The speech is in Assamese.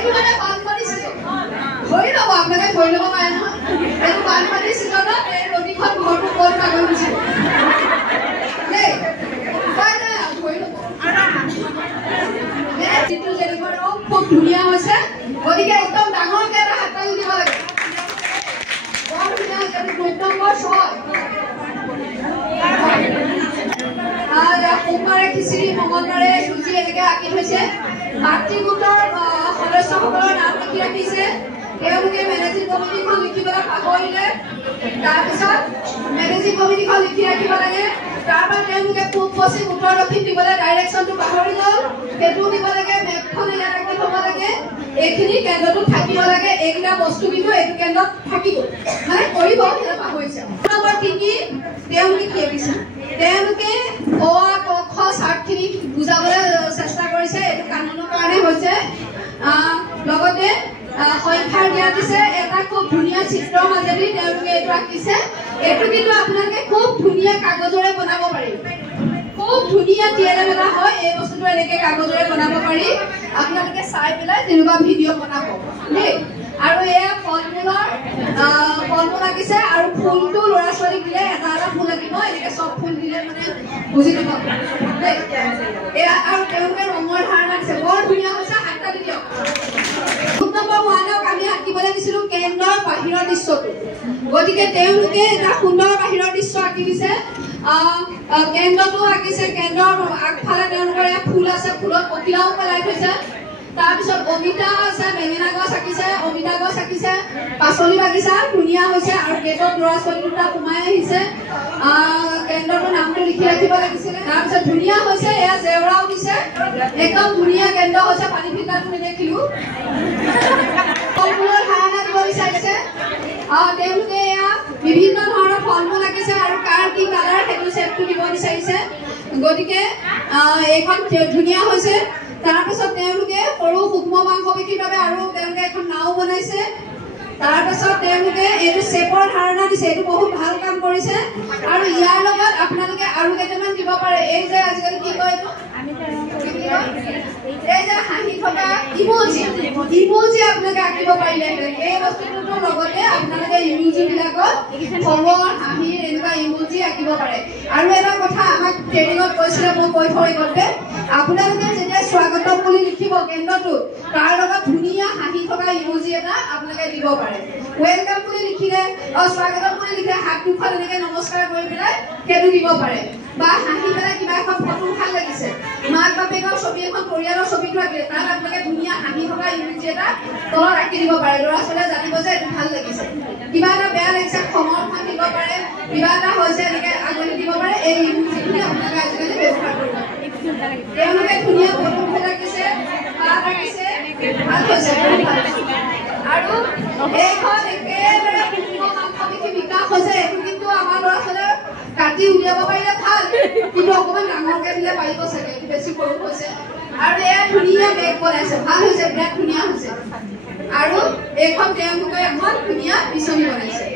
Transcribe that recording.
এইটো মানে বানপানী সিজন ধৰি ল'ব আপোনালোকে ধৰি ল'ব পাৰে নহয় এইটো বানপানী সিজনত এই নদীখন ঘৰটো ক'ত পাগল হৈছে দেই উপায় নাই ধৰি ল'ব যিটো যেনেকৈ খুব ধুনীয়া হৈছে গতিকে একদম ডাঙৰকৈ এটা হাততালি দিব লাগে বৰ ধুনীয়া হৈছে এইটো 2 নম্বৰ 6 সোমবাৰে খিচিৰি মঙলবাৰে চুজি এনেকৈ আঁকি থৈছে মাতৃ গোটৰ সদস্যসকলৰ নাম লিখি ৰাখিছে তেওঁলোকে মেনেজিং কমিটিখন লিখিবলৈ পাহৰিলে তাৰপিছত মেনেজিং কমিটিখন লিখি ৰাখিব লাগে তাৰপৰা তেওঁলোকে পূব পশ্চিম উত্তৰ দক্ষিণ দিবলৈ ডাইৰেকশ্যনটো পাহৰি গ'ল সেইটো দিব লাগে মেপখন ইয়াত ৰাখি থ'ব লাগে এইখিনি কেন্দ্ৰটোত থাকিব লাগে এইকেইটা বস্তু কিন্তু এইটো কেন্দ্ৰত থাকিব মানে কৰিব সেইটো পাহৰিছে নম্বৰ 3 তেওঁলোকে কি কৰিছে তেওঁলোকে অ আ ক খ চাৰ্টখিনি বুজাবলৈ চেষ্টা কৰিছে এইটো কানুনৰ কাৰণে হৈছে লগতে সংখ্যাৰ জ্ঞান দিছে এটা খুব ধুনীয়া চিত্ৰৰ মাজেদি তেওঁলোকে এইটো আঁকিছে এইটো কিন্তু আপোনালোকে খুব ধুনীয়া কাগজৰে বনাব পাৰিব খুব ধুনীয়া টিএলএম এটা হয় এই বস্তুটো এনেকৈ কাগজৰে বনাব পাৰি আপোনালোকে চাই পেলাই তেনেকুৱা ভিডিঅ' বনাব দেই আৰু এয়া ফল মূল আঁকিছে আৰু ফুলটো ল'ৰা ছোৱালীক দিলে এটা এটা ফুল আঁকিব এনেকৈ চব ফুল দিলে মানে বুজি দিব দেই এয়া আৰু তেওঁলোকে ৰঙৰ ধাৰণা দিছে বৰ ধুনীয়া হৈছে হাততালি দিয়ক নম্বৰ 1ক আমি আঁকিবলৈ দিছিলোঁ কেন্দ্ৰৰ বাহিৰৰ দৃশ্যটো গতিকে তেওঁলোকে এটা সুন্দৰ বাহিৰৰ দৃশ্য আঁকি দিছে কেন্দ্ৰটো আঁকিছে কেন্দ্ৰৰ আগফালে তেওঁলোকৰ ইয়াত ফুল আছে ফুলত পখিলাও পেলাই থৈছে তাৰপিছত অমিতা আছে বেঙেনা গছ আঁকিছে অমিতা গছ আঁকিছে পাচলি বাগিচা ধুনীয়া হৈছে আৰু গেটত ল'ৰা ছোৱালী দুটা সোমাই আহিছে কেন্দ্ৰটোৰ নামটো লিখি ৰাখিব লাগিছিলে তাৰপিছত ধুনীয়া হৈছে এয়া জেওৰাও দিছে একদম ধুনীয়া কেন্দ্ৰ হৈছে পানী ফিল্টাৰটো নেদেখিলোঁ ফল মূলৰ ধাৰণা দিব বিচাৰিছে তেওঁলোকে এয়া বিভিন্ন ধৰণৰ ফল মূল আঁকিছে আৰু কাৰ কি কালাৰ সেইটো চেপটো দিব বিচাৰিছে গতিকে এইখন ধুনীয়া হৈছে তাৰপিছত তেওঁলোকে সৰু সূক্ষ্ম মাংস বিক্ৰীৰ বাবে আৰু তেওঁলোকে এখন নাও বনাইছে তাৰপিছত তেওঁলোকে এইটো চেপৰ ধাৰণা দিছে এইটো বহুত ভাল কাম কৰিছে আৰু ইয়াৰ লগত আপোনালোকে আৰু কেইটামান দিব পাৰে এই যে আজিকালি কি কয় এইটো এই যে হাঁহি থকা ইমোজি আপোনালোকে আঁকিব পাৰিলে এই বস্তুটোৰ লগতে আপোনালোকে ইমোজি বিলাকত খবৰ হাঁহিৰ এনেকুৱা ইমোজি আঁকিব পাৰে আৰু এটা কথা আমাক ট্ৰেইনিঙত কৈছিলে মই কৈ থৈ গ'লে আপোনালোকে যেতিয়া স্বাগতম বুলি লিখিব কেন্দ্ৰটোত তাৰ লগত ধুনীয়া হাঁহি থকা ইমোজি এটা আপোনালোকে দিব পাৰে ওয়েলকাম বুলি লিখিলে স্বাগতম বুলি লিখিলে হাত দুখন এনেকৈ নমস্কাৰ কৰি পেলাই সেইটো দিব পাৰে বা হাঁহি পেলাই কিবা এখন ফটো ভাল লাগিছে মাক বাপেকৰ ছবি এখন পৰিয়ালৰ ছবিটো আঁকিলে তাত আপোনালোকে ধুনীয়া হাঁহি থকা ইমোজি এটা তলত ৰাখি দিব পাৰে ল'ৰা ছোৱালীয়ে জানিব যে এইটো ভাল লাগিছে কিবা এটা বেয়া লাগিছে সমৰ্থন দিব পাৰে কিবা এটা হৈছে এনেকৈ আঙুলি দিব পাৰে এই ইমোজিখিনি আপোনালোকে আজিকালি ব্যৱহাৰ কৰিব তেওঁলোকে ধুনীয়া ফটো আঁকিছে পাত আঁকিছে ভাল হৈছে আৰু এইখন একেবাৰে বিকাশ হৈছে এইটো কিন্তু আমাৰ ল'ৰা ছোৱালীয়ে কাটি উলিয়াব পাৰিলে ভাল কিন্তু অকণমান ডাঙৰকৈ দিলে পাৰিব চাগে এইটো বেছি সৰু হৈছে আৰু এয়া ধুনীয়া বেগ বনাইছে ভাল হৈছে বিৰাট ধুনীয়া হৈছে আৰু এইখন তেওঁলোকে এখন ধুনীয়া বিচনী বনাইছে